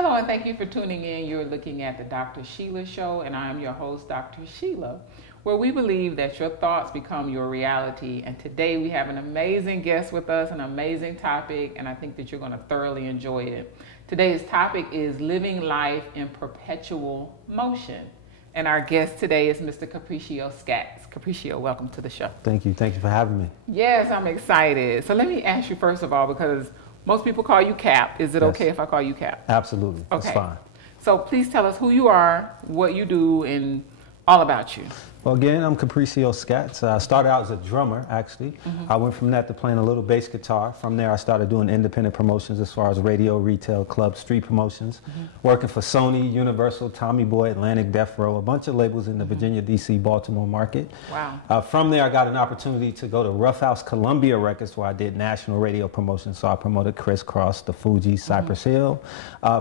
Hello, and thank you for tuning in. You're looking at the Dr. Sheila Show, and I am your host, Dr. Sheila, where we believe that your thoughts become your reality. And today we have an amazing guest with us, an amazing topic, and I think that you're going to thoroughly enjoy it. Today's topic is living life in perpetual motion. And our guest today is Mr. Cappriccieo Scates. Cappriccieo, welcome to the show. Thank you. Thank you for having me. Yes, I'm excited. So let me ask you first of all, because most people call you Cap. Is it okay if I call you Cap? Absolutely. Okay. That's fine. So please tell us who you are, what you do, and all about you. Well, again, I'm Cappriccieo Scates. I started out as a drummer, actually. I went from that to playing a little bass guitar. From there, I started doing independent promotions as far as radio, retail, club, street promotions. Working for Sony, Universal, Tommy Boy, Atlantic, Death Row, a bunch of labels in the Virginia, D.C., Baltimore market. Wow. From there, I got an opportunity to go to Rough House Columbia Records, where I did national radio promotions. So I promoted Criss Cross, The Fugees, Cypress Hill.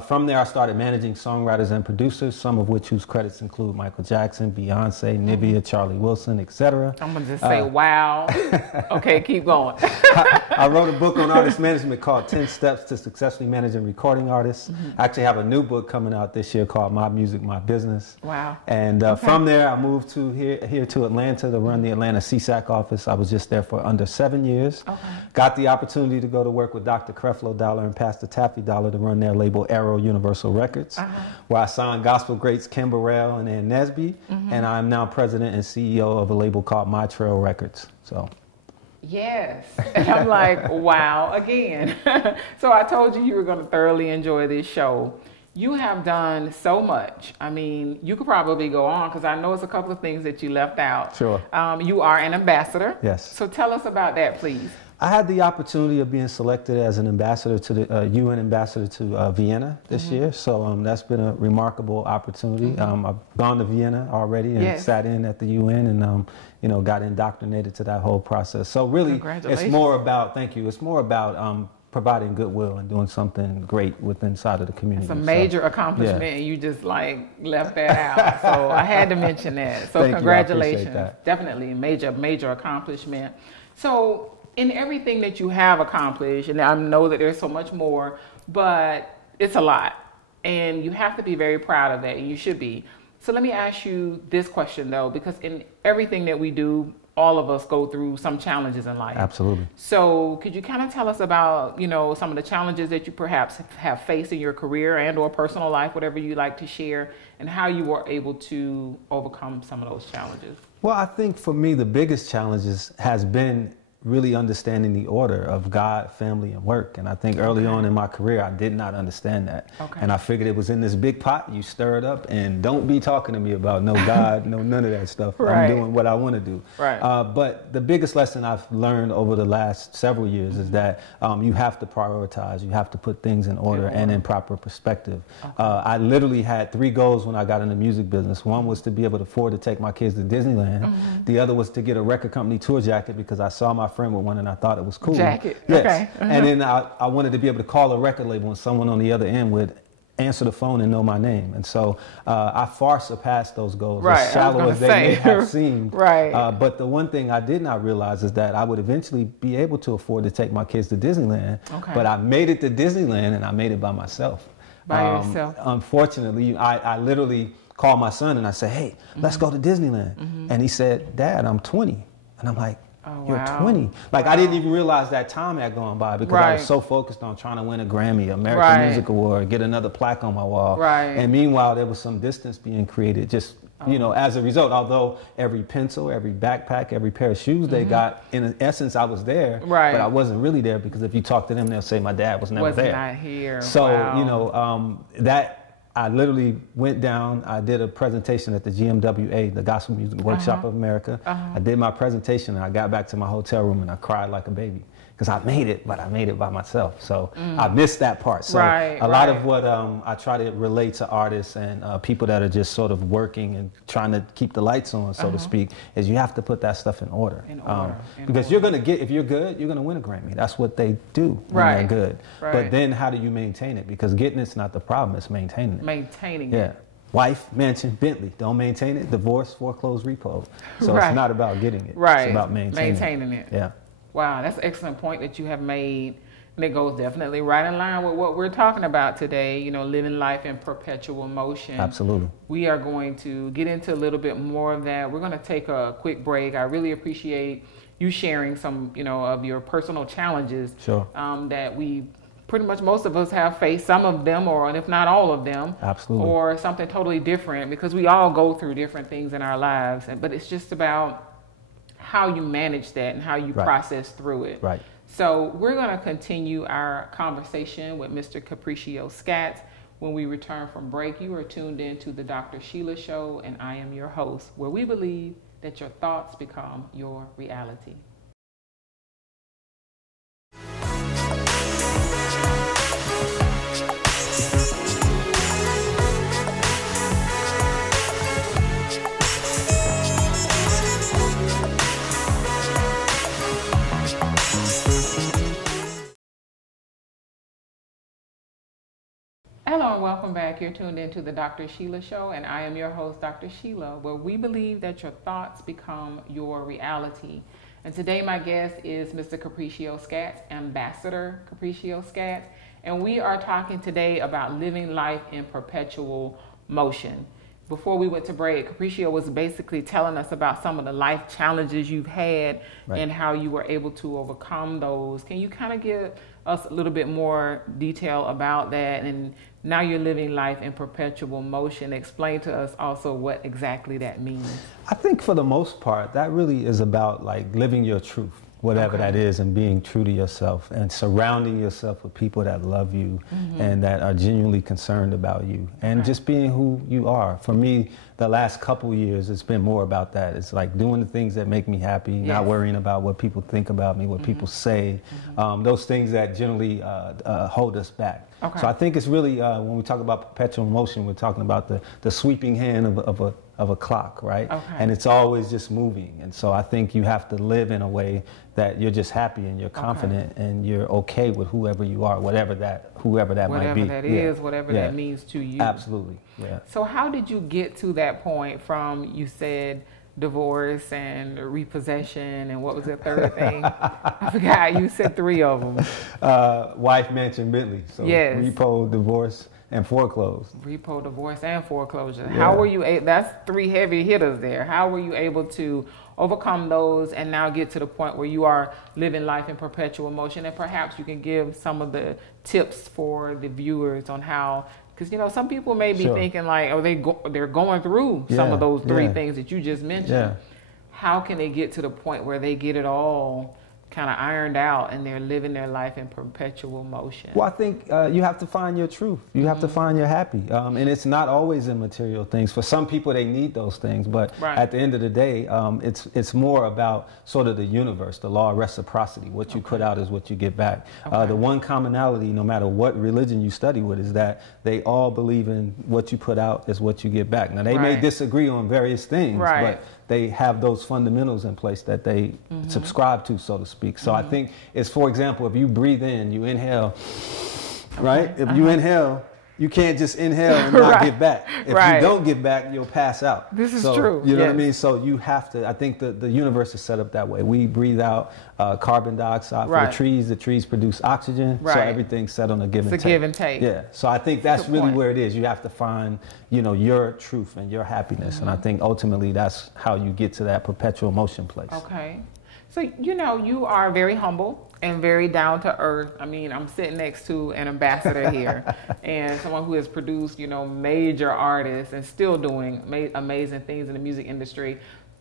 From there, I started managing songwriters and producers, some of which whose credits include Michael Jackson, Beyonce, Nivea, Charlie Wilson, etc. I'm going to just say, wow. Okay, keep going. I wrote a book on artist management called 10 Steps to Successfully Managing Recording Artists. I actually have a new book coming out this year called My Music, My Business. Wow. And from there, I moved to here to Atlanta to run the Atlanta CSAC office. I was just there for under 7 years. Okay. Got the opportunity to go to work with Dr. Creflo Dollar and Pastor Taffy Dollar to run their label Arrow Universal Records, where I signed gospel greats Kim Burrell and Ann Nesby. And I'm now president and CEO of a label called My Trail Records. So. Yes. And I'm like, wow, again. So I told you were going to thoroughly enjoy this show. You have done so much. I mean, you could probably go on because I know it's a couple of things that you left out. Sure. You are an ambassador. Yes. So tell us about that, please. I had the opportunity of being selected as an ambassador to the UN ambassador to Vienna this year. So that's been a remarkable opportunity. I've gone to Vienna already and sat in at the UN and you know, got indoctrinated to that whole process. So really, it's more about, thank you, it's more about providing goodwill and doing something great inside of the community. It's a major accomplishment, and you just like left that out. So I had to mention that. So congratulations. Definitely major accomplishment. So in everything that you have accomplished, and I know that there's so much more, but it's a lot. And you have to be very proud of that, and you should be. So let me ask you this question, though, because in everything that we do, all of us go through some challenges in life. Absolutely. So could you kind of tell us about, you know, some of the challenges that you perhaps have faced in your career and or personal life, whatever you like to share, and how you were able to overcome some of those challenges? Well, I think for me, the biggest challenges has been really understanding the order of God, family, and work. And I think early on in my career, I did not understand that. And I figured it was in this big pot, you stir it up, and don't be talking to me about no God, no none of that stuff. I'm doing what I want to do. But the biggest lesson I've learned over the last several years is that you have to prioritize, you have to put things in order and in proper perspective. I literally had 3 goals when I got in the music business. One was to be able to afford to take my kids to Disneyland. The other was to get a record company tour jacket because I saw my friend with one and I thought it was cool. Jacket. Yes. Okay. And then I wanted to be able to call a record label and someone on the other end would answer the phone and know my name. And so I far surpassed those goals, as shallow as they may have seemed. But the one thing I did not realize is that I would eventually be able to afford to take my kids to Disneyland. But I made it to Disneyland and I made it by myself. By yourself. Unfortunately, I literally called my son and I said, hey, let's go to Disneyland. And he said, Dad, I'm 20. And I'm like, you're 20. Like, I didn't even realize that time had gone by because I was so focused on trying to win a Grammy, American Music Award, get another plaque on my wall. And meanwhile, there was some distance being created just, you know, as a result. Although every pencil, every backpack, every pair of shoes they got, in essence, I was there. But I wasn't really there because if you talk to them, they'll say my dad was never there. Not here. So, you know, I literally went down, I did a presentation at the GMWA, the Gospel Music Workshop of America. I did my presentation and I got back to my hotel room and I cried like a baby because I made it, but I made it by myself. So I missed that part. So a lot of what I try to relate to artists and people that are just sort of working and trying to keep the lights on, so to speak, is you have to put that stuff in order. Because you're going to get, if you're good, you're going to win a Grammy. That's what they do when they're good. But then how do you maintain it? Because getting it's not the problem, it's maintaining it. Maintaining it. Wife, mansion, Bentley. Don't maintain it. Divorce, foreclosed, repo. So it's not about getting it. It's about maintaining it. Wow, that's an excellent point that you have made. And it goes definitely right in line with what we're talking about today, you know, living life in perpetual motion. Absolutely. We are going to get into a little bit more of that. We're going to take a quick break. I really appreciate you sharing some, you know, of your personal challenges. Sure. That we pretty much, most of us have faced, some of them, or if not all of them. Absolutely. Or something totally different, because we all go through different things in our lives. But it's just about how you manage that and how you process through it. Right. So we're going to continue our conversation with Mr. Cappriccieo Scates when we return from break. You are tuned in to the Dr. Sheila Show, and I am your host, where we believe that your thoughts become your reality. Hello and welcome back. You're tuned into the Dr. Sheila Show, and I am your host, Dr. Sheila, where we believe that your thoughts become your reality. And today my guest is Mr. Cappriccieo Scates, Ambassador Cappriccieo Scates, and we are talking today about living life in perpetual motion. Before we went to break, Cappriccieo was basically telling us about some of the life challenges you've had and how you were able to overcome those. Can you kind of give us a little bit more detail about that? And now you're living life in perpetual motion. Explain to us also what exactly that means. I think for the most part, that really is about like living your truth, whatever that is, and being true to yourself and surrounding yourself with people that love you and that are genuinely concerned about you and just being who you are. For me, the last couple years, it's been more about that. It's like doing the things that make me happy, not worrying about what people think about me, what people say, those things that generally hold us back. So I think it's really, when we talk about perpetual motion, we're talking about the sweeping hand of a clock, right? And it's always just moving. And so I think you have to live in a way that you're just happy and you're confident and you're okay with whoever you are, whatever that might be. Whatever that is, whatever that means to you. Absolutely, yeah. So how did you get to that point from, you said, divorce and repossession, and what was the third thing? I forgot, you said 3 of them. Wife, mansion, Bentley. So repo, divorce, and foreclosed. Repo, divorce, and foreclosure. How were you that's 3 heavy hitters there. How were you able to overcome those and now get to the point where you are living life in perpetual motion? And perhaps you can give some of the tips for the viewers on how, because, you know, some people may be thinking like, oh, they're going through some of those 3 things that you just mentioned. How can they get to the point where they get it all kind of ironed out and they're living their life in perpetual motion? Well, I think you have to find your truth. You have to find your happy. And it's not always in material things. For some people, they need those things. But at the end of the day, it's more about sort of the universe, the law of reciprocity. What you put out is what you get back. The one commonality, no matter what religion you study with, is that they all believe in what you put out is what you get back. Now, they may disagree on various things, but they have those fundamentals in place that they subscribe to, so to speak. So I think it's, for example, if you breathe in, you inhale, right? If you inhale, you can't just inhale and not get back. If you don't get back, you'll pass out. This is true. You know what I mean? So you have to, I think the universe is set up that way. We breathe out carbon dioxide for the trees produce oxygen. So everything's set on a give and take. It's a give and take. Yeah. So I think that's really where it is. You have to find, you know, your truth and your happiness. And I think ultimately that's how you get to that perpetual motion place. Okay. So, you know, you are very humble and very down to earth. I mean, I'm sitting next to an ambassador here and someone who has produced, you know, major artists and still doing amazing things in the music industry.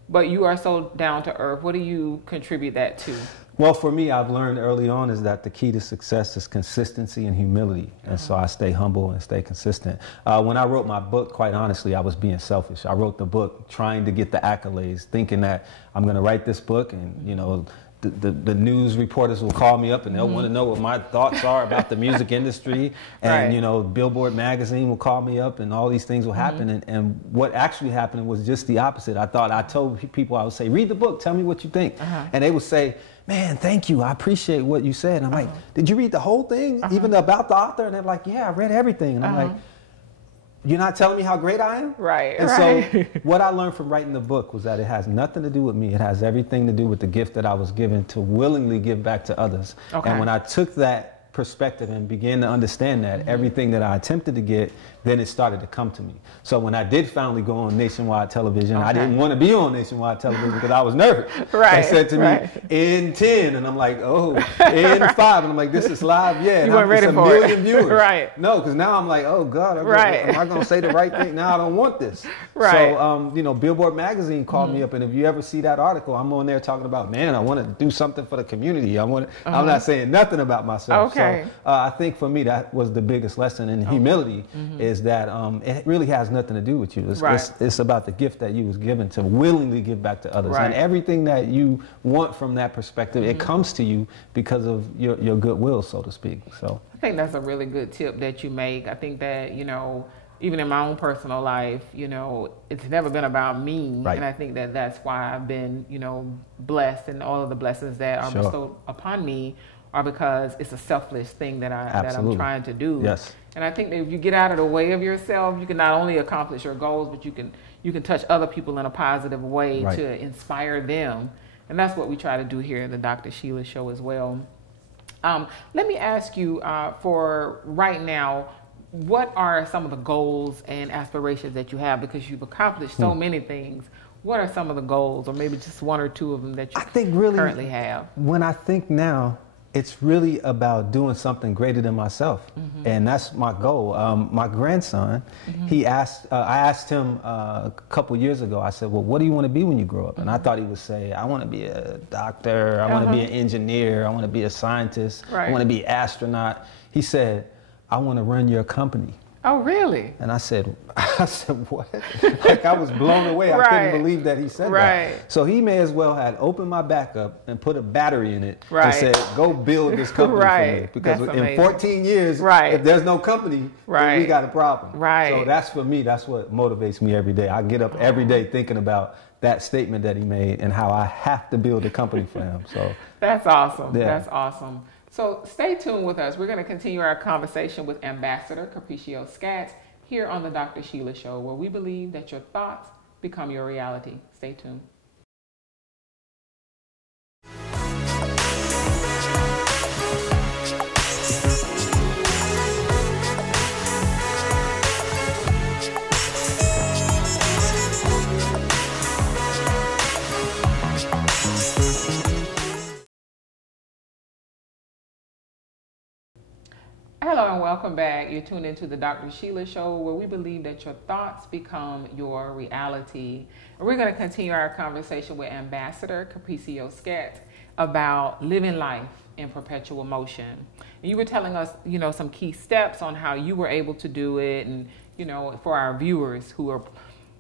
But you are so down to earth. What do you contribute that to? Well, for me, I've learned early on is that the key to success is consistency and humility. And so I stay humble and stay consistent. When I wrote my book, quite honestly, I was being selfish. I wrote the book trying to get the accolades, thinking that I'm going to write this book and, you know, the news reporters will call me up and they'll want to know what my thoughts are about the music industry. And, you know, Billboard magazine will call me up and all these things will happen. And what actually happened was just the opposite. I told people, I would say, read the book, tell me what you think. And they would say, man, thank you. I appreciate what you said. And I'm like, did you read the whole thing, even about the author? And they're like, yeah, I read everything. And I'm like, you're not telling me how great I am? And so what I learned from writing the book was that it has nothing to do with me. It has everything to do with the gift that I was given to willingly give back to others. And when I took that perspective and began to understand that everything that I attempted to get, then it started to come to me. So when I did finally go on nationwide television, I didn't want to be on nationwide television because I was nervous. They said to me, in 10, and I'm like, oh, in 5, and I'm like, this is live, You weren't ready for it. 1 million viewers. No, because now I'm like, oh God, am I going to say the right thing? Now I don't want this. So, you know, Billboard Magazine called me up, and if you ever see that article, I'm on there talking about, man, I want to do something for the community. I'm not saying nothing about myself. So I think for me, that was the biggest lesson in humility, is that it really has nothing to do with you. It's about the gift that you was given to willingly give back to others. And everything that you want from that perspective, it comes to you because of your goodwill, so to speak. So I think that's a really good tip that you make. I think that, you know, even in my own personal life, you know, it's never been about me. And I think that that's why I've been, you know, blessed, and all of the blessings that are bestowed upon me are because it's a selfless thing that I'm trying to do. And I think that if you get out of the way of yourself, you can not only accomplish your goals, but you can touch other people in a positive way to inspire them. And that's what we try to do here in the Dr. Sheila Show as well. Let me ask you, for right now, what are some of the goals and aspirations that you have? Because you've accomplished so many things. What are some of the goals, or maybe just 1 or 2 of them that you currently have? When I think now, it's really about doing something greater than myself. And that's my goal. My grandson, I asked him a couple years ago, I said, well, what do you want to be when you grow up? And I thought he would say, I want to be a doctor, I want to be an engineer, I want to be a scientist, I want to be an astronaut. He said, I want to run your company. Oh, really? And I said, what? Like, I was blown away. I couldn't believe that he said that. So he may as well had opened my back up and put a battery in it and said, go build this company for me. Because in 14 years, if there's no company, then we got a problem. So that's, for me, that's what motivates me every day. I get up every day thinking about that statement that he made and how I have to build a company for him. So that's awesome. That's awesome. So stay tuned with us. We're going to continue our conversation with Ambassador Cappriccieo Scates here on the Dr. Sheila Show, where we believe that your thoughts become your reality. Stay tuned. Hello and welcome back. You're tuned into the Dr. Sheila Show, where we believe that your thoughts become your reality. And we're going to continue our conversation with Ambassador Cappriccieo Scates about living life in perpetual motion. And you were telling us, you know, some key steps on how you were able to do it, and, you know, for our viewers who are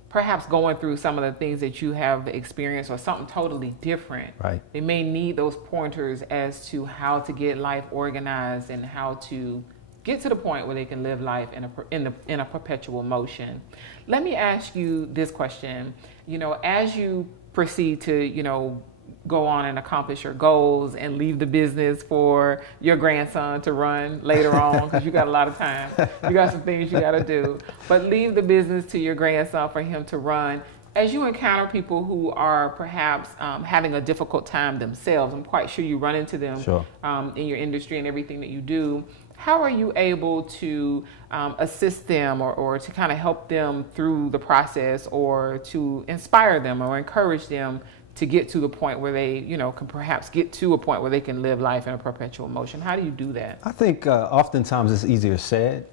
perhaps going through some of the things that you have experienced or something totally different. They may need those pointers as to how to get life organized and how to get to the point where they can live life in a perpetual motion. Let me ask you this question. You know, as you proceed to, you know, go on and accomplish your goals and leave the business for your grandson to run later on, because you got a lot of time. You got some things you got to do. But leave the business to your grandson for him to run. As you encounter people who are perhaps having a difficult time themselves, I'm quite sure you run into them in your industry and everything that you do. How are you able to assist them or to kind of help them through the process, or to inspire them or encourage them to get to the point where they, you know, can perhaps get to a point where they can live life in a perpetual motion? How do you do that? I think oftentimes it's easier said.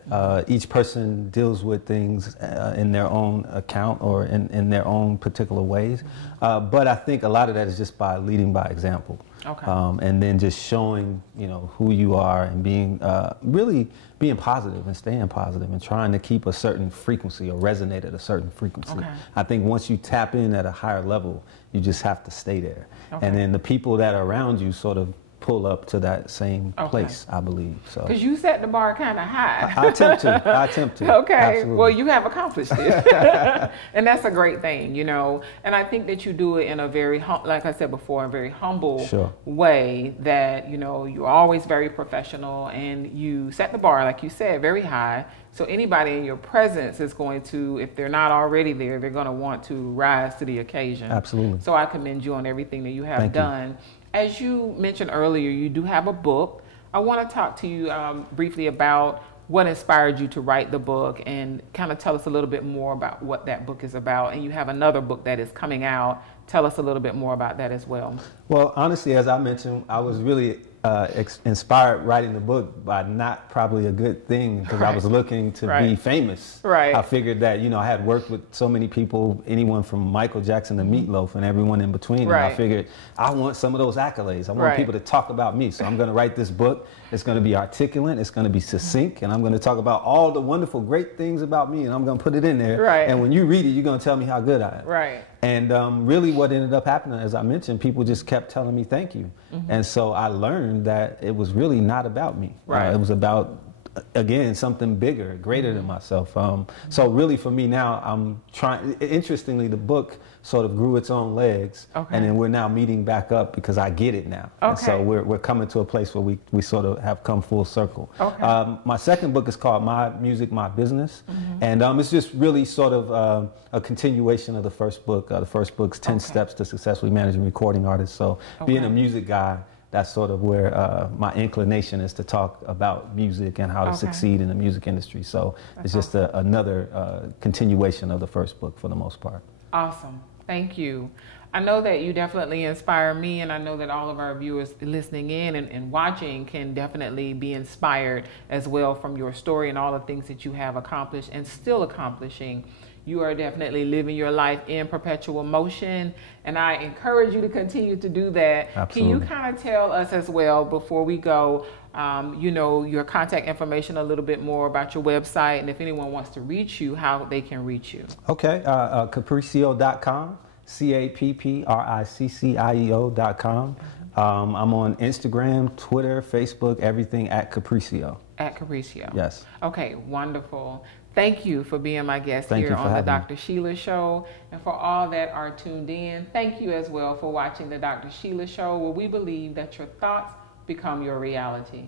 Each person deals with things in their own account or in their own particular ways. But I think a lot of that is just by leading by example. And then just showing, you know, who you are, and being really being positive and staying positive and trying to keep a certain frequency or resonate at a certain frequency. I think once you tap in at a higher level, you just have to stay there. And then the people that are around you sort of pull up to that same place, I believe. So, because you set the bar kind of high. I attempt to. Okay. Absolutely. Well, you have accomplished it. And that's a great thing, you know. And I think that you do it in a very, like I said before, a very humble way, that, you know, you're always very professional, and you set the bar, like you said, very high. So anybody in your presence is going to, if they're not already there, they're going to want to rise to the occasion. Absolutely. So I commend you on everything that you have done. As you mentioned earlier, you do have a book I want to talk to you briefly about what inspired you to write the book, and kind of tell us a little bit more about what that book is about. And you have another book that is coming out. Tell us a little bit more about that as well. Well, honestly, as I mentioned, I was really inspired writing the book by not probably a good thing, because I was looking to be famous. I figured that, you know, I had worked with so many people, anyone from Michael Jackson to Meatloaf and everyone in between. And I figured I want some of those accolades. I want people to talk about me. So I'm going to write this book. It's going to be articulate. It's going to be succinct. And I'm going to talk about all the wonderful, great things about me. And I'm going to put it in there. And when you read it, you're going to tell me how good I am. And really what ended up happening, as I mentioned, people just kept telling me thank you. And so I learned that it was really not about me. It was about, again, something bigger, greater than myself. So really for me now, I'm trying, interestingly, the book sort of grew its own legs. And then we're now meeting back up because I get it now. And so we're coming to a place where we sort of have come full circle. My second book is called My Music, My Business. And it's just really sort of a continuation of the first book. The first book's 10 Steps to Successfully Managing Recording Artists. So being a music guy, that's sort of where my inclination is to talk about music and how to succeed in the music industry. So it's just another continuation of the first book for the most part. Awesome. Thank you. I know that you definitely inspire me, and I know that all of our viewers listening in and watching can definitely be inspired as well from your story and all the things that you have accomplished and still accomplishing. You are definitely living your life in perpetual motion, and I encourage you to continue to do that. Absolutely. Can you kind of tell us as well, before we go, you know, your contact information, a little bit more about your website, and if anyone wants to reach you, how they can reach you? Okay, Cappriccieo.com, Cappriccieo.com. I'm on Instagram, Twitter, Facebook, everything at Cappriccieo. At Cappriccieo. Yes. Okay, wonderful. Thank you for being my guest here on the Dr. Sheila Show. And for all that are tuned in, thank you as well for watching the Dr. Sheila Show, where we believe that your thoughts become your reality.